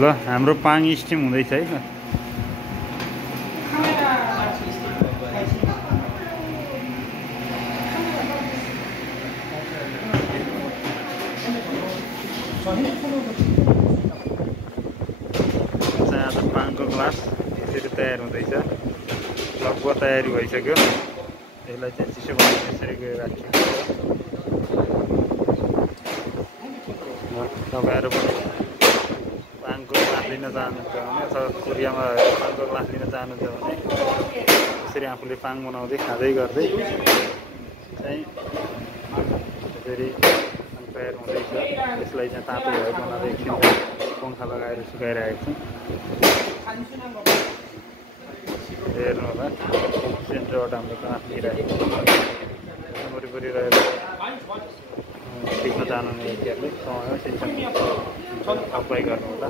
ल हाम्रो पाङ स्टिम हुँदैछ है। आज पाङको ग्लास यसरी तयार हुँदैछ। लगभग तयारी भइसक्यो। यसलाई चाहिँ चिसो बनाएर यसरी गएर राख्छु। तपाईँहरू पनि पाङको ग्लास लिन चाहनुहुन्छ भने अथवा कोरियामा पाङको ग्लास लिन चाहनुहुन्छ भने यसरी आफूले पाङ बनाउँदै खाँदै गर्दै चाहिँ यसरी तयार हुँदैछ। यसलाई चाहिँ तातो भएको हुनाले एकछिन पङ्खा लगाएर सुकाइरहेको छु। हेर्नु होला सेन्टरबाट हाम्रो ग्लास लिइरहेको वरिपरि रहेर सिक्न चाहनुहुने व्यक्तिहरूले समयमा शिक्षा अप्लाई गर्नु होला।